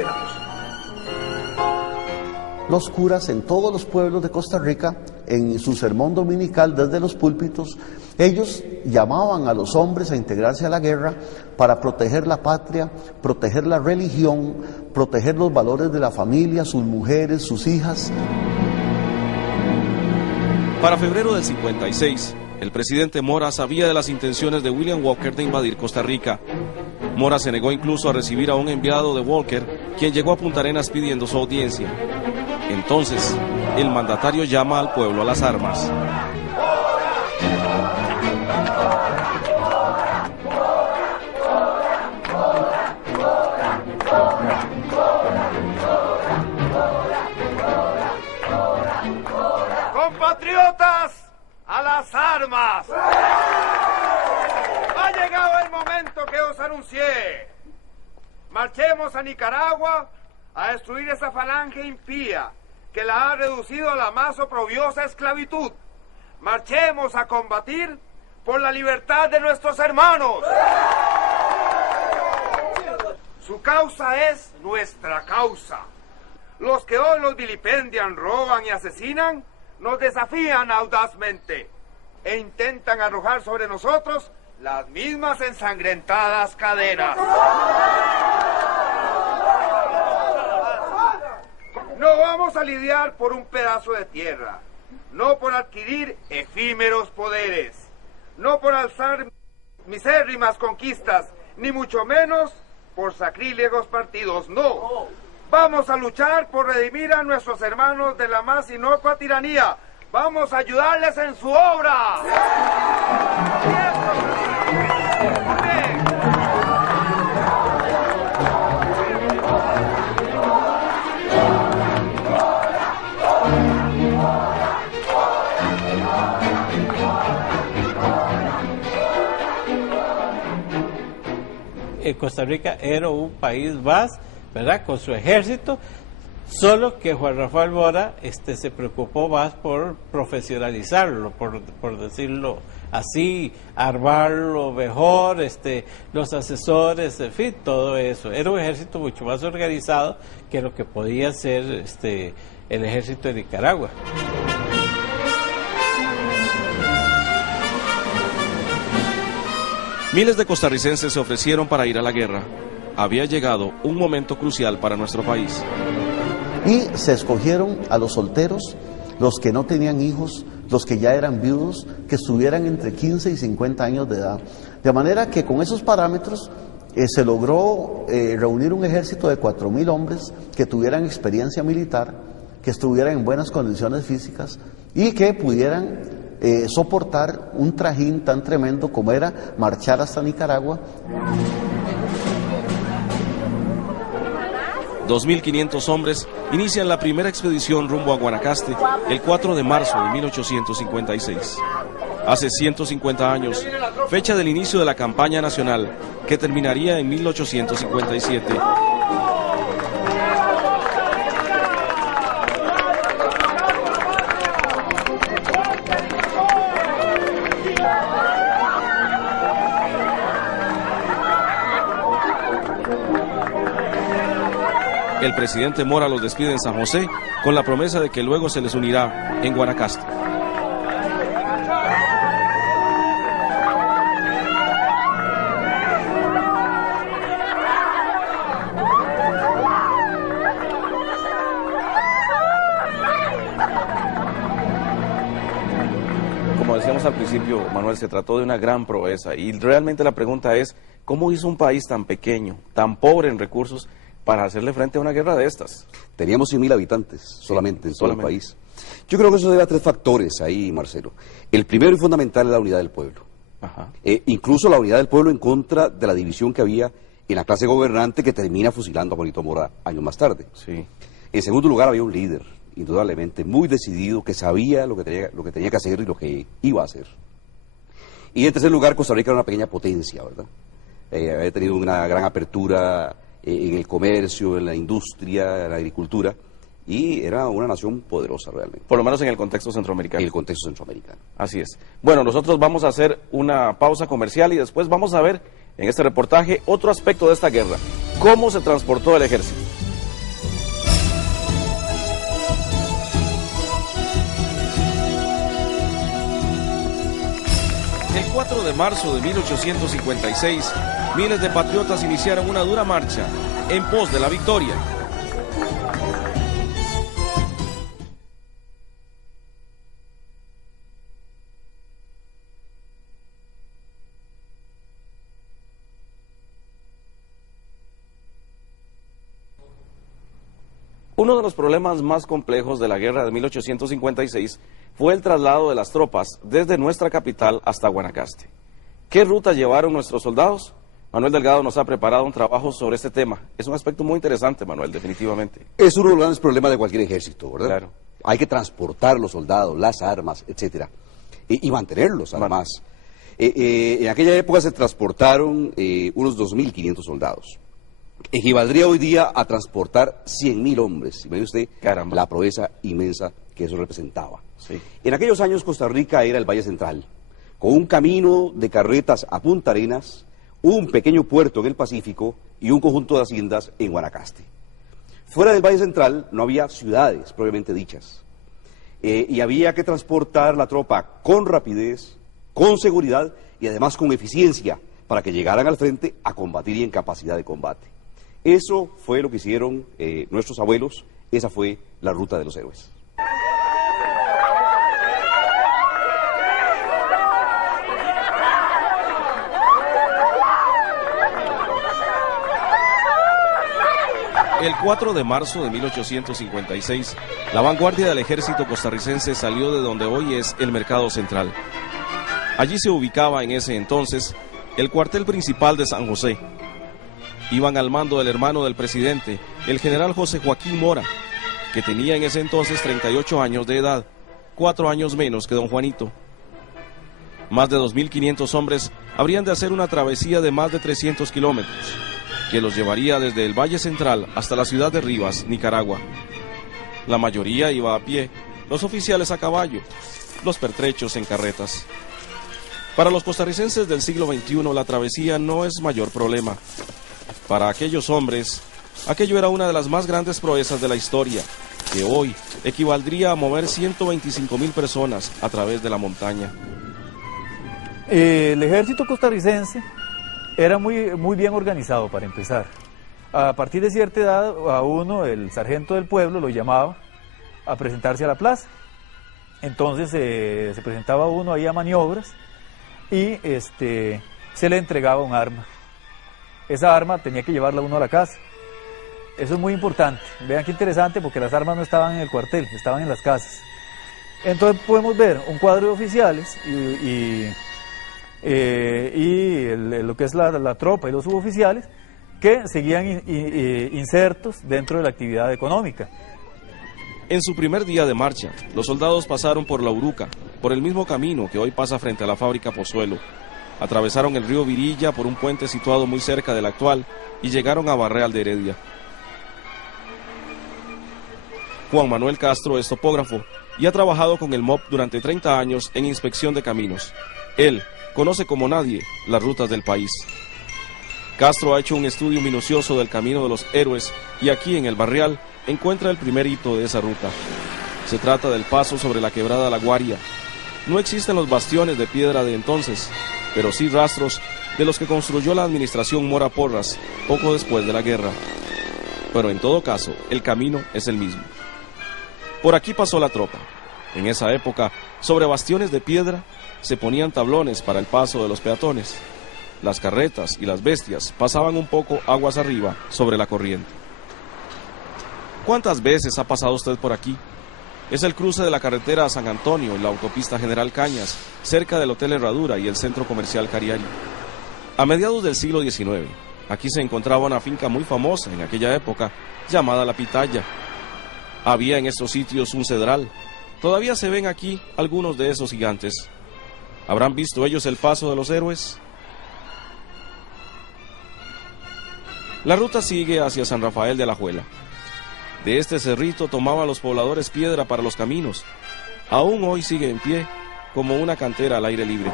esperamos. Los curas en todos los pueblos de Costa Rica, en su sermón dominical desde los púlpitos, ellos llamaban a los hombres a integrarse a la guerra para proteger la patria, proteger la religión, proteger los valores de la familia, sus mujeres, sus hijas. Para febrero del 56, el presidente Mora sabía de las intenciones de William Walker de invadir Costa Rica. Mora se negó incluso a recibir a un enviado de Walker, quien llegó a Punta Arenas pidiendo su audiencia. Entonces, el mandatario llama al pueblo a las armas. ¡Compatriotas, a las armas! Ha llegado el momento que os anuncié. Marchemos a Nicaragua a destruir esa falange impía que la ha reducido a la más oprobiosa esclavitud. Marchemos a combatir por la libertad de nuestros hermanos. Su causa es nuestra causa. Los que hoy los vilipendian, roban y asesinan, nos desafían audazmente e intentan arrojar sobre nosotros las mismas ensangrentadas cadenas. No vamos a lidiar por un pedazo de tierra, no por adquirir efímeros poderes, no por alzar misérrimas conquistas, ni mucho menos por sacrílegos partidos, no. Vamos a luchar por redimir a nuestros hermanos de la más inocua tiranía. Vamos a ayudarles en su obra. Costa Rica era un país más, ¿verdad?, con su ejército, solo que Juan Rafael Mora se preocupó más por profesionalizarlo, por decirlo así, armarlo mejor, los asesores, en fin, todo eso. Era un ejército mucho más organizado que lo que podía ser el ejército de Nicaragua. Miles de costarricenses se ofrecieron para ir a la guerra. Había llegado un momento crucial para nuestro país. Y se escogieron a los solteros, los que no tenían hijos, los que ya eran viudos, que estuvieran entre 15 y 50 años de edad. De manera que con esos parámetros se logró reunir un ejército de 4.000 hombres que tuvieran experiencia militar, que estuvieran en buenas condiciones físicas y que pudieran soportar un trajín tan tremendo como era marchar hasta Nicaragua. 2.500 hombres inician la primera expedición rumbo a Guanacaste el 4 de marzo de 1856. Hace 150 años, fecha del inicio de la campaña nacional, que terminaría en 1857. El presidente Mora los despide en San José con la promesa de que luego se les unirá en Guanacaste. Como decíamos al principio, Manuel, se trató de una gran proeza y realmente la pregunta es, ¿cómo hizo un país tan pequeño, tan pobre en recursos, para hacerle frente a una guerra de estas? Teníamos 100.000 habitantes solamente en todo el país. Yo creo que eso se debe a 3 factores ahí, Marcelo. El primero y fundamental es la unidad del pueblo. Incluso la unidad del pueblo en contra de la división que había en la clase gobernante que termina fusilando a Juanito Mora años más tarde. Sí. En segundo lugar, había un líder, indudablemente, muy decidido, que sabía lo que tenía que hacer y lo que iba a hacer. Y en tercer lugar, Costa Rica era una pequeña potencia, ¿verdad? Había tenido una gran apertura en el comercio, en la industria, en la agricultura, y era una nación poderosa realmente. Por lo menos en el contexto centroamericano. En el contexto centroamericano. Así es. Bueno, nosotros vamos a hacer una pausa comercial y después vamos a ver en este reportaje otro aspecto de esta guerra. ¿Cómo se transportó el ejército? El 4 de marzo de 1856, miles de patriotas iniciaron una dura marcha en pos de la victoria. Uno de los problemas más complejos de la guerra de 1856 fue el traslado de las tropas desde nuestra capital hasta Guanacaste. ¿Qué ruta llevaron nuestros soldados? Manuel Delgado nos ha preparado un trabajo sobre este tema. Es un aspecto muy interesante, Manuel, definitivamente. Es uno de los grandes problemas de cualquier ejército, ¿verdad? Claro. Hay que transportar los soldados, las armas, etcétera, y mantenerlos, además. En aquella época se transportaron unos 2.500 soldados. Equivaldría hoy día a transportar 100.000 hombres. Y ve usted, caramba, la proeza inmensa que eso representaba. Sí. En aquellos años Costa Rica era el Valle Central, con un camino de carretas a Punta Arenas, un pequeño puerto en el Pacífico y un conjunto de haciendas en Guanacaste. Fuera del Valle Central no había ciudades propiamente dichas. Y había que transportar la tropa con rapidez, con seguridad y además con eficiencia para que llegaran al frente a combatir y en capacidad de combate. Eso fue lo que hicieron nuestros abuelos, esa fue la ruta de los héroes. El 4 de marzo de 1856, la vanguardia del ejército costarricense salió de donde hoy es el Mercado Central. Allí se ubicaba en ese entonces el cuartel principal de San José. Iban al mando del hermano del presidente, el general José Joaquín Mora, que tenía en ese entonces 38 años de edad, 4 años menos que don Juanito. Más de 2.500 hombres habrían de hacer una travesía de más de 300 kilómetros, que los llevaría desde el Valle Central hasta la ciudad de Rivas, Nicaragua. La mayoría iba a pie, los oficiales a caballo, los pertrechos en carretas. Para los costarricenses del siglo XXI la travesía no es mayor problema. Para aquellos hombres, aquello era una de las más grandes proezas de la historia, que hoy equivaldría a mover 125.000 personas a través de la montaña. El ejército costarricense era muy bien organizado para empezar. A partir de cierta edad, a uno, el sargento del pueblo, lo llamaba a presentarse a la plaza. Entonces se presentaba uno ahí a maniobras y se le entregaba un arma. Esa arma tenía que llevarla uno a la casa. Eso es muy importante. Vean qué interesante, porque las armas no estaban en el cuartel, estaban en las casas. Entonces podemos ver un cuadro de oficiales y lo que es la tropa y los suboficiales que seguían insertos dentro de la actividad económica. En su primer día de marcha, los soldados pasaron por La Uruca, por el mismo camino que hoy pasa frente a la fábrica Pozuelo. Atravesaron el río Virilla por un puente situado muy cerca del actual y llegaron a Barreal de Heredia. Juan Manuel Castro es topógrafo y ha trabajado con el MOP durante 30 años en inspección de caminos. Él conoce como nadie las rutas del país. Castro ha hecho un estudio minucioso del camino de los héroes y aquí en el Barrial encuentra el primer hito de esa ruta. Se trata del paso sobre la quebrada La Guaria. No existen los bastiones de piedra de entonces, pero sí rastros de los que construyó la administración Mora Porras poco después de la guerra. Pero en todo caso, el camino es el mismo. Por aquí pasó la tropa. En esa época, sobre bastiones de piedra, se ponían tablones para el paso de los peatones. Las carretas y las bestias pasaban un poco aguas arriba sobre la corriente. ¿Cuántas veces ha pasado usted por aquí? Es el cruce de la carretera a San Antonio y la autopista General Cañas, cerca del Hotel Herradura y el centro comercial Cariari. A mediados del siglo XIX, aquí se encontraba una finca muy famosa en aquella época, llamada La Pitaya. Había en estos sitios un cedral. Todavía se ven aquí algunos de esos gigantes. ¿Habrán visto ellos el paso de los héroes? La ruta sigue hacia San Rafael de Alajuela. De este cerrito tomaban los pobladores piedra para los caminos. Aún hoy sigue en pie como una cantera al aire libre.